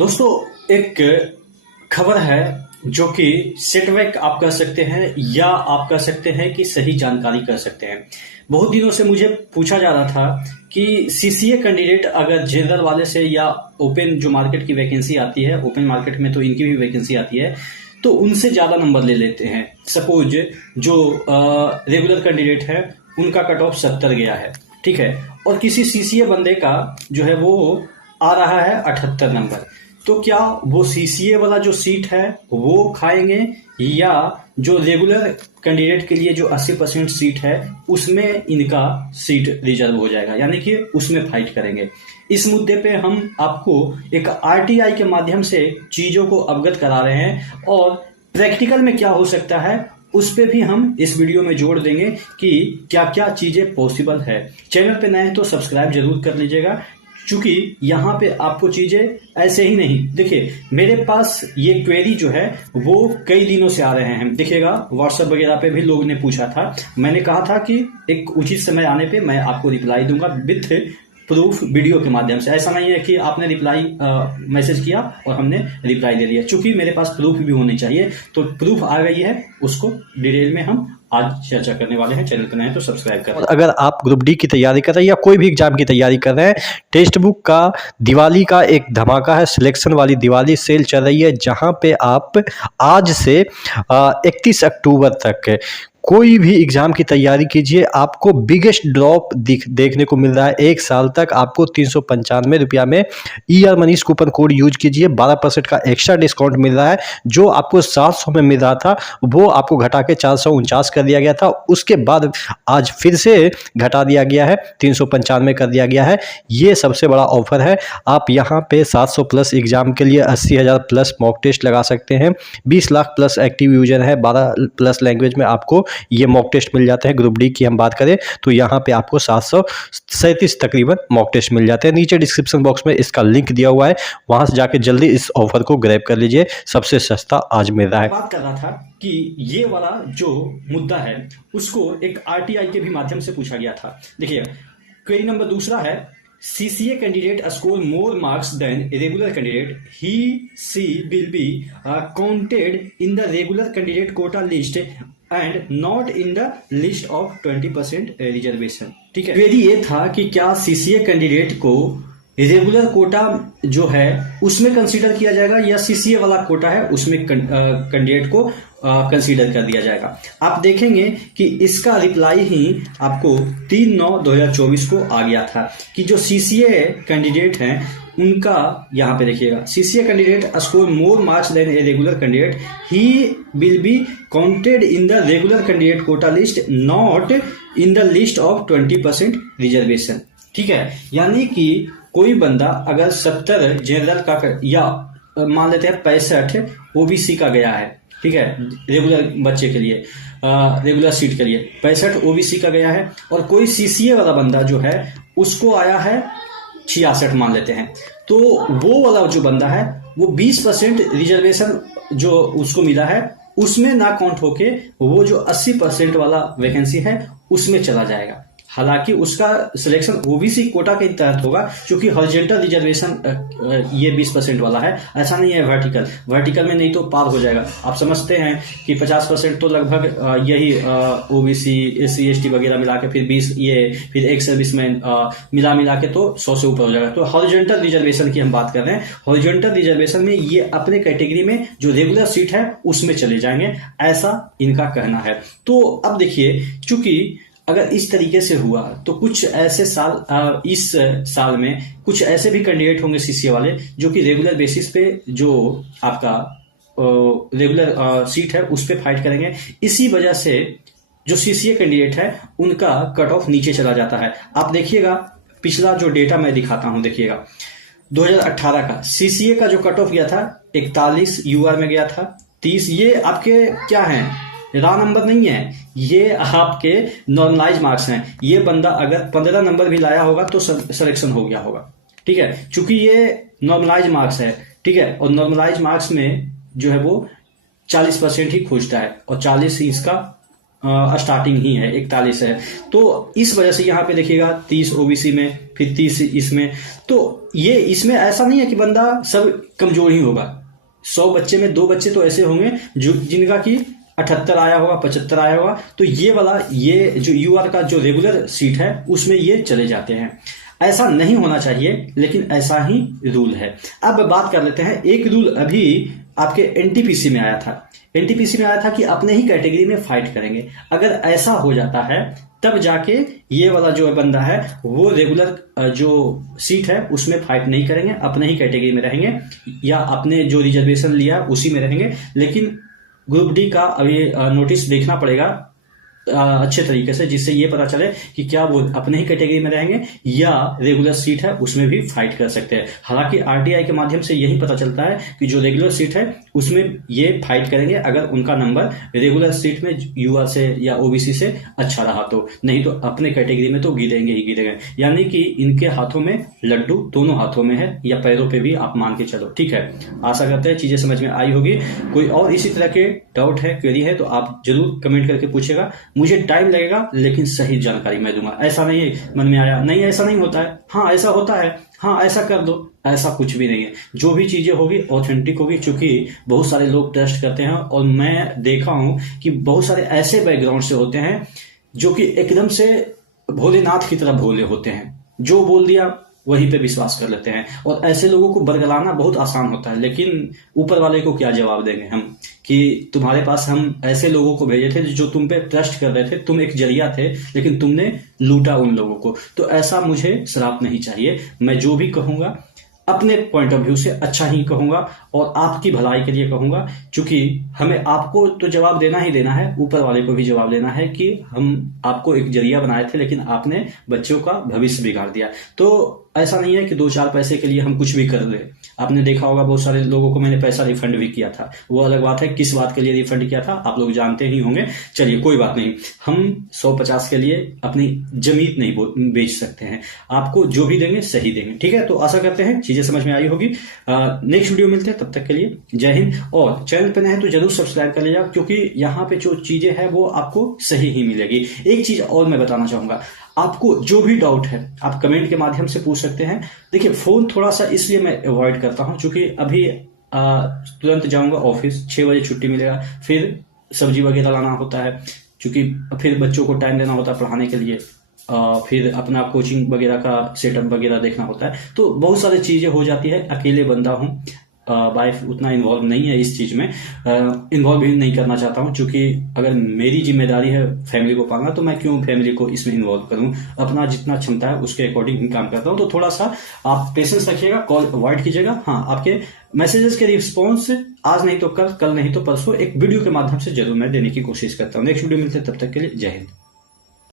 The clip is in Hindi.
दोस्तों, एक खबर है जो कि सेटबैक आप कह सकते हैं या आप कह सकते हैं कि सही जानकारी कह सकते हैं। बहुत दिनों से मुझे पूछा जा रहा था कि सीसीए कैंडिडेट अगर जनरल वाले से या ओपन जो मार्केट की वैकेंसी आती है, ओपन मार्केट में तो इनकी भी वैकेंसी आती है, तो उनसे ज़्यादा नंबर ले लेते हैं। सपोज जो रेगुलर कैंडिडेट है उनका कट ऑफ 70 गया है, ठीक है, और किसी सीसीए बंदे का जो है वो आ रहा है 78 नंबर। तो क्या वो सीसीए वाला जो सीट है वो खाएंगे या जो रेगुलर कैंडिडेट के लिए जो 80% सीट है उसमें इनका सीट रिजर्व हो जाएगा, यानी कि उसमें फाइट करेंगे। इस मुद्दे पे हम आपको एक आरटीआई के माध्यम से चीजों को अवगत करा रहे हैं और प्रैक्टिकल में क्या हो सकता है उस पे भी हम इस वीडियो में जोड़ देंगे कि क्या क्या चीजें पॉसिबल है। चैनल पे नए हैं तो सब्सक्राइब जरूर कर लीजिएगा, क्योंकि यहाँ पे आपको चीजें ऐसे ही नहीं, देखिए मेरे पास ये क्वेरी जो है वो कई दिनों से आ रहे हैं। देखिएगा व्हाट्सएप वगैरह पे भी लोग ने पूछा था, मैंने कहा था कि एक उचित समय आने पे मैं आपको रिप्लाई दूंगा विथ प्रूफ वीडियो के माध्यम से। ऐसा नहीं है कि आपने रिप्लाई मैसेज किया और हमने रिप्लाई दे दिया, चूंकि मेरे पास प्रूफ भी होने चाहिए। तो प्रूफ आ गई है, उसको डिटेल में हम आज चर्चा करने वाले हैं। चैनल पर नए हैं तो सब्सक्राइब करें। अगर आप ग्रुप डी की तैयारी कर रहे हैं या कोई भी एग्जाम की तैयारी कर रहे हैं, टेक्स्ट बुक का दिवाली का एक धमाका है, सिलेक्शन वाली दिवाली सेल चल रही है, जहां पे आप आज से 31 अक्टूबर तक कोई भी एग्जाम की तैयारी कीजिए, आपको बिगेस्ट ड्रॉप देखने को मिल रहा है। एक साल तक आपको 395 रुपया में ER Manish coupon code use कीजिए, 12% का एक्स्ट्रा डिस्काउंट मिल रहा है। जो आपको 700 में मिल रहा था वो आपको घटा के 449 कर दिया गया था, उसके बाद आज फिर से घटा दिया गया है, 395 कर दिया गया है। ये सबसे बड़ा ऑफर है। आप यहाँ पे 700 प्लस एग्जाम के लिए 80,000 प्लस मॉक टेस्ट लगा सकते हैं, 20 लाख प्लस एक्टिव यूजर है, 12 प्लस लैंग्वेज में आपको ये मॉक टेस्ट मिल जाते हैं। ग्रुप डी की हम बात करें तो यहाँ पे आपको 737 तकरीबन मॉक टेस्ट मिल जाते हैं। नीचे डिस्क्रिप्शन बॉक्स में इसका लिंक दिया हुआ है, वहां से जाके जल्दी इस ऑफर को ग्रैब कर लीजिए, सबसे सस्ता आज मिल रहा है। बात कर रहा था कि ये वाला जो मुद्दा है उसको एक आरटीआई के भी माध्यम से पूछा गया था। देखिए क्वेरी नंबर दूसरा है, CCA candidate score more marks than a regular candidate, she will be counted in the regular candidate quota list and not in the list of 20% reservation। ठीक है, क्वेरी ये था कि क्या सीसीए कैंडिडेट को रेगुलर कोटा जो है उसमें कंसीडर किया जाएगा या सीसीए वाला कोटा है उसमें कैंडिडेट को कंसीडर कर दिया जाएगा। आप देखेंगे कि इसका रिप्लाई ही आपको 3/9/2024 को आ गया था कि जो सीसीए कैंडिडेट हैं उनका, यहाँ पे देखिएगा, CCA candidate score more marks than a regular candidate, he will be counted in the regular candidate quota list, not in the list of 20% reservation. ठीक है, यानी कि कोई बंदा अगर 70 जनरल का या मान लेते हैं 65 ओबीसी का गया है, ठीक है, रेगुलर बच्चे के लिए, रेगुलर सीट के लिए 65 ओबीसी का गया है, और कोई सीसीए वाला बंदा जो है उसको आया है 66 मान लेते हैं, तो वो वाला जो बंदा है वो 20% रिजर्वेशन जो उसको मिला है उसमें ना काउंट होके वो जो 80% वाला वैकेंसी है उसमें चला जाएगा। हालांकि उसका सिलेक्शन ओबीसी कोटा के तहत होगा, क्योंकि हॉरिजॉन्टल रिजर्वेशन ये 20% वाला है, ऐसा नहीं है वर्टिकल में नहीं तो पार हो जाएगा। आप समझते हैं कि 50% तो लगभग यही ओबीसी एससी एसटी वगैरह मिला के फिर 20 ये फिर एक सर्विसमैन मिला के तो 100 से ऊपर हो जाएगा। तो हॉरिजॉन्टल रिजर्वेशन की हम बात कर रहे हैं, हॉरिजॉन्टल रिजर्वेशन में ये अपने कैटेगरी में जो रेगुलर सीट है उसमें चले जाएंगे, ऐसा इनका कहना है। तो अब देखिए, चूंकि अगर इस तरीके से हुआ तो कुछ ऐसे साल, इस साल में कुछ ऐसे भी कैंडिडेट होंगे सीसीए वाले जो कि रेगुलर बेसिस पे जो आपका रेगुलर सीट है उस पे फाइट करेंगे। इसी वजह से जो सीसीए कैंडिडेट है उनका कट ऑफ नीचे चला जाता है। आप देखिएगा पिछला जो डेटा मैं दिखाता हूं, देखिएगा 2018 का सीसीए का जो कट ऑफ गया था 41, यूआर में गया था 30। ये आपके क्या है, रॉ नंबर नहीं है, ये आपके नॉर्मलाइज मार्क्स हैं। ये बंदा अगर 15 नंबर भी लाया होगा तो सिलेक्शन हो गया होगा, ठीक है, चूंकि ये नॉर्मलाइज मार्क्स है, ठीक है, और नॉर्मलाइज मार्क्स में जो है वो 40% ही खोजता है और 40 ही इसका स्टार्टिंग ही है, 41 है। तो इस वजह से यहाँ पे देखिएगा 30 ओबीसी में, फिर 30 इसमें। तो ये इसमें ऐसा नहीं है कि बंदा सब कमजोर ही होगा। 100 बच्चे में 2 बच्चे तो ऐसे होंगे जो जिनका कि 78 आया होगा, 75 आया होगा। तो ये वाला, ये जो यूआर का जो रेगुलर सीट है उसमें ये चले जाते हैं। ऐसा नहीं होना चाहिए, लेकिन ऐसा ही रूल है। अब बात कर लेते हैं, एक रूल अभी आपके एनटीपीसी में आया था। एनटीपीसी में आया था कि अपने ही कैटेगरी में फाइट करेंगे। अगर ऐसा हो जाता है तब जाके ये वाला जो बंदा है वो रेगुलर जो सीट है उसमें फाइट नहीं करेंगे, अपने ही कैटेगरी में रहेंगे या अपने जो रिजर्वेशन लिया उसी में रहेंगे। लेकिन ग्रुप डी का अभी नोटिस देखना पड़ेगा अच्छे तरीके से, जिससे ये पता चले कि क्या वो अपने ही कैटेगरी में रहेंगे या रेगुलर सीट है उसमें भी फाइट कर सकते हैं। हालांकि आरटीआई के माध्यम से यही पता चलता है कि जो रेगुलर सीट है उसमें ये फाइट करेंगे अगर उनका नंबर रेगुलर सीट में यूआर से या ओबीसी से अच्छा रहा तो, नहीं तो अपने कैटेगरी में तो गिरेंगे ही गिरेंगे। यानी कि इनके हाथों में लड्डू दोनों हाथों में है, या पैरों पे भी आप मान के चलो। ठीक है, आशा करते हैं चीजें समझ में आई होगी। कोई और इसी तरह के डाउट है, क्वेरी है तो आप जरूर कमेंट करके पूछेगा। मुझे टाइम लगेगा लेकिन सही जानकारी मैं दूंगा। ऐसा नहीं है मन में आया, नहीं ऐसा नहीं होता है, हाँ ऐसा होता है, हाँ ऐसा कर दो, ऐसा कुछ भी नहीं है। जो भी चीजें होगी ऑथेंटिक होगी, क्योंकि बहुत सारे लोग ट्रस्ट करते हैं और मैं देखा हूं कि बहुत सारे ऐसे बैकग्राउंड से होते हैं जो कि एकदम से भोलेनाथ की तरह भोले होते हैं, जो बोल दिया वहीं पे विश्वास कर लेते हैं। और ऐसे लोगों को बरगलाना बहुत आसान होता है, लेकिन ऊपर वाले को क्या जवाब देंगे हम कि तुम्हारे पास हम ऐसे लोगों को भेजे थे जो तुम पे ट्रस्ट कर रहे थे, तुम एक जरिया थे लेकिन तुमने लूटा उन लोगों को। तो ऐसा मुझे श्राप नहीं चाहिए। मैं जो भी कहूंगा अपने पॉइंट ऑफ व्यू से अच्छा ही कहूंगा और आपकी भलाई के लिए कहूंगा, क्योंकि हमें आपको तो जवाब देना ही देना है, ऊपर वाले को भी जवाब देना है कि हम आपको एक जरिया बनाए थे लेकिन आपने बच्चों का भविष्य बिगाड़ दिया। तो ऐसा नहीं है कि 2-4 पैसे के लिए हम कुछ भी कर दे। आपने देखा होगा बहुत सारे लोगों को मैंने पैसा रिफंड भी किया था, वो अलग बात है किस बात के लिए रिफंड किया था आप लोग जानते ही होंगे। चलिए कोई बात नहीं, हम 100-50 के लिए अपनी जमीन नहीं बेच सकते हैं। आपको जो भी देंगे सही देंगे, ठीक है। तो आशा करते हैं चीजें समझ में आई होगी। नेक्स्ट वीडियो मिलते हैं, तब तक के लिए जय हिंद। और चैनल पर नए हैं तो जरूर सब्सक्राइब कर लीजिएगा, क्योंकि यहाँ पे जो चीजें हैं वो आपको सही ही मिलेगी। एक चीज और मैं बताना चाहूंगा, आपको जो भी डाउट है आप कमेंट के माध्यम से पूछ सकते हैं। देखिए फोन थोड़ा सा इसलिए मैं अवॉइड करता हूं क्योंकि अभी तुरंत जाऊंगा ऑफिस, 6 बजे छुट्टी मिलेगा, फिर सब्जी वगैरह लाना होता है, क्योंकि फिर बच्चों को टाइम देना होता है पढ़ाने के लिए, फिर अपना कोचिंग वगैरह का सेटअप वगैरह देखना होता है। तो बहुत सारी चीजें हो जाती है, अकेले बंदा हूं, वाइफ उतना इन्वॉल्व नहीं है इस चीज में, इन्वॉल्व भी नहीं करना चाहता हूं, क्योंकि अगर मेरी जिम्मेदारी है फैमिली को पालना तो मैं क्यों फैमिली को इसमें इन्वॉल्व करूं। अपना जितना क्षमता है उसके अकॉर्डिंग ही काम करता हूं। तो थोड़ा सा आप पेशेंस रखिएगा, कॉल अवॉइड कीजिएगा। हाँ, आपके मैसेजेस के रिस्पॉन्स आज नहीं तो कल, कल नहीं तो परसों एक वीडियो के माध्यम से जरूर मैं देने की कोशिश करता हूँ। नेक्स्ट वीडियो मिलते हैं, तब तक के लिए जय हिंद।